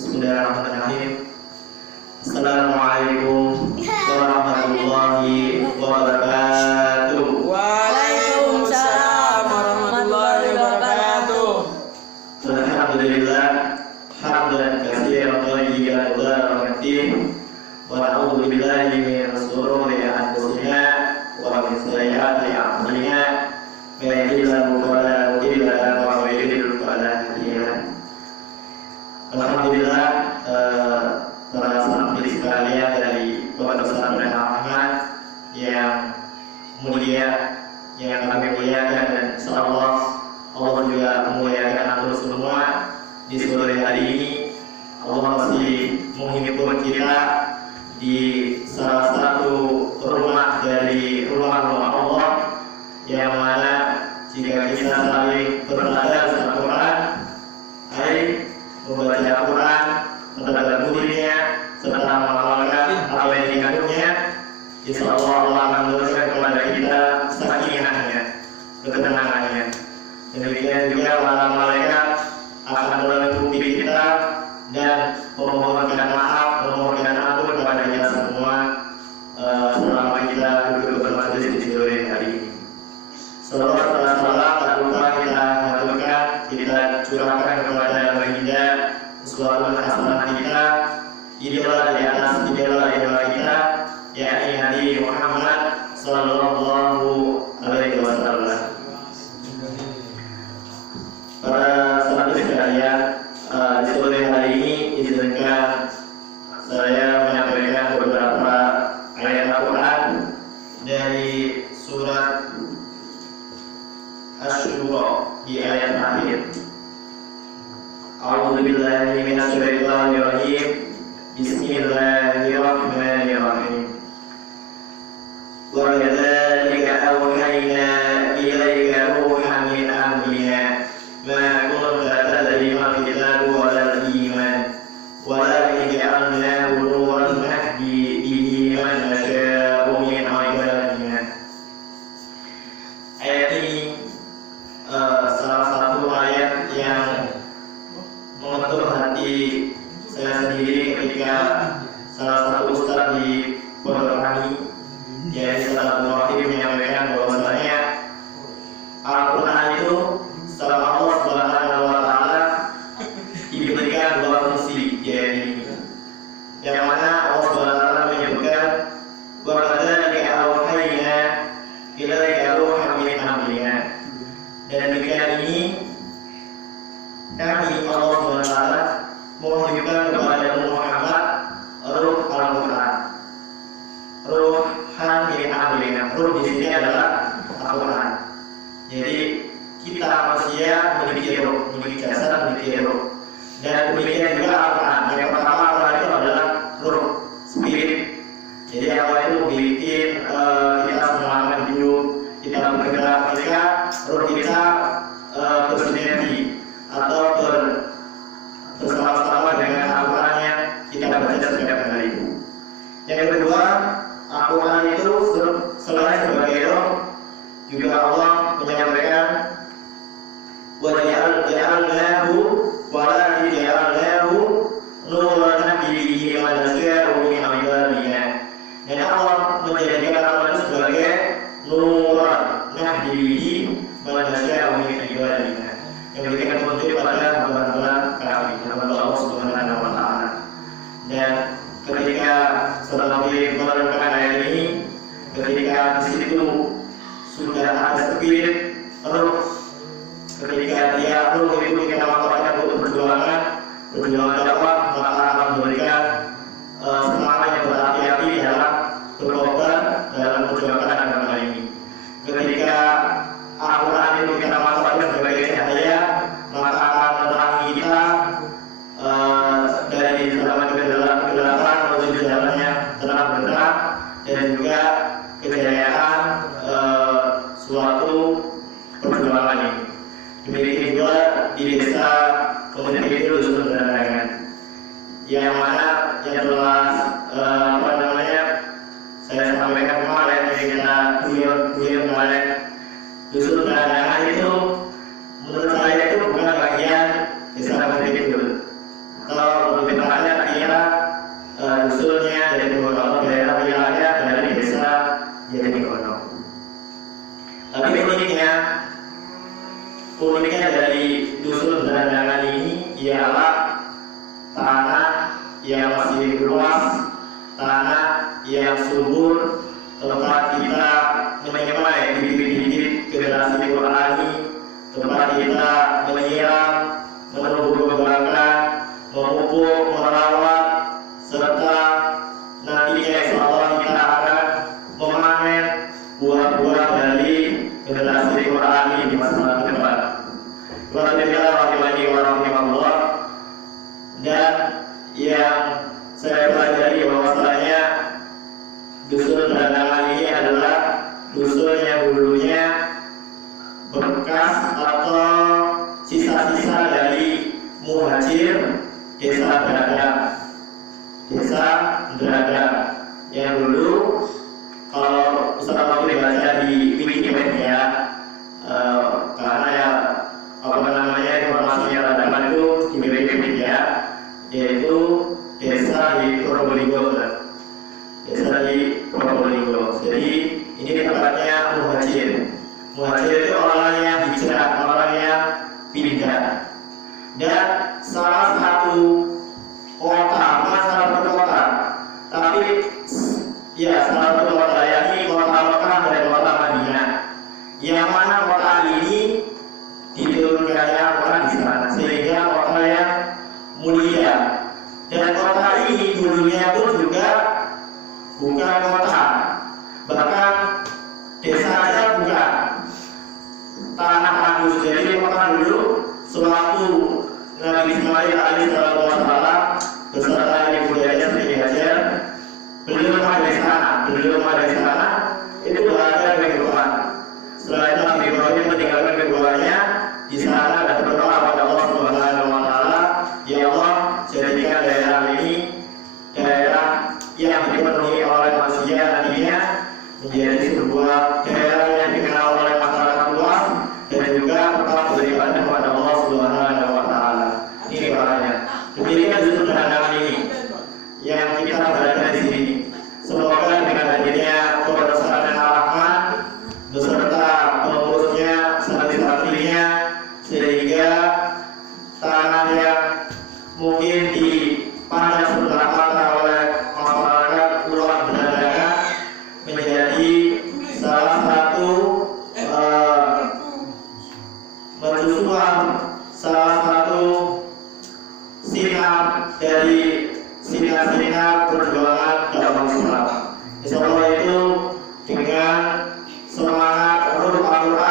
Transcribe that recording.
Bismillahirrahmanirrahim. Assalamualaikum warahmatullahi wabarakatuh. Waalaikumsalam warahmatullahi wabarakatuh. Alhamdulillah, hamdan katsiran thayyiban mubarakan fihi, wa na'udzu billahi min shururi anfusina wa min sayyiati a'malina. May yahdihillahu fala mudilla lahu wa may yudlil fala hadiya lahu. Alhamdulillah, para santri sekalian dari Pondok Pesantren Al-Rahman yang mulia, yang kami muliakan, dan insyaallah Allah juga memuliakan antum semua di sore hari ini. Allah masih menghimpun kita di salah satu rumah dari rumah-rumah Allah, yang mana jika kita saling beribadah dengan Al-Quran, membaca Al-Quran, mentadaburinya, serta mengamalkan apa yang dikandungnya, insyaallah Allah akan memberikan kepada kita sakinahnya, ketenangannya. Demikian juga para malaikat akan melindungi kita dan memohonkan maaf, memohonkan ampun kepada kita semua selama kita duduk bermajelis di sore hari ini. Salawat dan salam tak lupa kita haturkan, kita curahkan kepada baginda uswatun hasanah kita, idola di atas idola kita, yakni Nabi Muhammad sallallahu alaihi wasallam. Para santri sekalian, di sore hari ini izinkan saya menyampaikan beberapa ayat Al-Quran dari surat Asy-Syura di ayat akhir. A'udzu billahi minasy syaithanir rajim. Bismillahirrahmanirrahim. Wa kadzalika awhayna ilaika ruhan min amrina ma kunta tadri mal kitabu wal iman walakin ja'alnahu nuran nahdi bihi man nasha'u min ibadina. Ayat ini salah satu ayat yang mengetuk hati saya sendiri ketika salah satu ustaz di pondok kami, yaitu Ustaz Muhammad menyampaikan bahwasanya Al-Quran itu sama Allah Subhanahu wa Ta'ala diberikan dua fungsi, yaitu yang mana Allah Subhanahu wa Ta'ala menyebutkan wa kadzalika awhayna ilaika ruhan min amrina. Dan demikian ini kami Allah SWT menghubungkan kepada Muhammad ruh Al-Quran, ruhan min amrina. Ruh di sini adalah Al-Quran. Jadi kita manusia memiliki ruh, memiliki jasad, memiliki ruh. Dan demikian juga Al-Quran. Yang pertama Al-Quran itu adalah ruh, spirit. Jadi apa itu bikin kita semangat hidup, kita bergerak, ketika ruh kita bersinergi atau bersama-sama dengan Al-Qurannya kita baca setiap hari. Yang kedua, Al-Quran itu selain sebagai roh, juga Allah menyampaikan wa ja'alnahu nuran nahdi man nasha'u min ibadina. Dan Allah menjadikan Al-Quran sebagai nuran nahdi man nasha'u min ibadina, yang memberikan petunjuk pada hamba-hamba kami, hamba Allah Subhanahu wa Ta'ala. Dan ketika setelah merenungkan ayat ini, ketika di situ sudah ada spirit ruh, ketika dia ruh itu kita manfaatkan untuk perjuangan dakwah, maka akan memberikan semangat yang berhati-hati dalam berkorban dalam perjuangan agama ini. Ketika Al-Quran itu kita manfaatkan sebagai cahaya, maka akan menerangi kita dari zaman kegelapan menuju jalannya terang benderang, dan juga kejayaan suatu perjuangan ini. Demikian juga di desa komunitas itu Dusun Berandakan, yang mana yang telah saya sampaikan kemarin, yang kita buyur kemarin. Dusun Berandakan itu menurut saya itu bukan bagian desa komunitas itu. Kalau lebih ialah tanah yang masih luas, tanah yang subur, tempat kita menyemai bibit-bibit generasi Qurani, tempat kita menyiram, menumbuh-kembangkan, memupuk, merawat, serta nantinya insyaallah kita akan memanen buah-buah dari generasi Qurani di masa depan. Warahmatullahi. Dan yang saya pelajari bahwasanya dusun Berandangan ini adalah dusun yang dulunya bekas atau sisa-sisa dari muhajir desa Beradang. Desa Beradang yang dulu, kalau Ustaz Rafi baca di Wikipedia, karena ya informasinya radaman itu di Wikipedia, yaitu desa di Probolinggo. Desa di Probolinggo. Jadi ini tempatnya muhajir. Muhajir itu orang yang hijrah, orang yang pindah. Dan salah satu kota, salah satu kota, tapi ya salah satu kota, yakni kota Mekah dan kota Madinah, yang mana kota ini diturunkannya Al-Quran di sana, sehingga kota yang mulia. Dan kota ini dulunya pun juga bukan kota, bahkan desa aja bukan, tanah tandus. Jadi kota dulu sewaktu Nabi Ismail alaihissalam beserta ibundanya Siti Hajar belum ada di sana, itu ada kehidupan. Setelah itu Nabi Ibrahim meninggalkan keduanya di sana dan berdoa kepada Allah Subhanahu wa Ta'ala, ya Allah, jadikan daerah ini daerah yang dipenuhi oleh manusia nantinya menjadi sebuah daerah yang dikenal oleh masyarakat luas dan juga tetap beribadah kepada Allah Subhanahu wa Ta'ala. Ini doanya. Demikian dusun Berandangan ini yang kita berada di sini. Semoga dengan hadirnya Kebesaran dan Ar-Rahman beserta pengurusnya, santri-santrinya, sehingga tanah yang mungkin dipandang sebelah mata oleh masyarakat Pulau Berandangan menjadi salah satu mercusuar, salah satu sinar dari sinar-sinar perjuangan dalam Islam. Insyaallah itu dengan semangat Ruh Al-Quran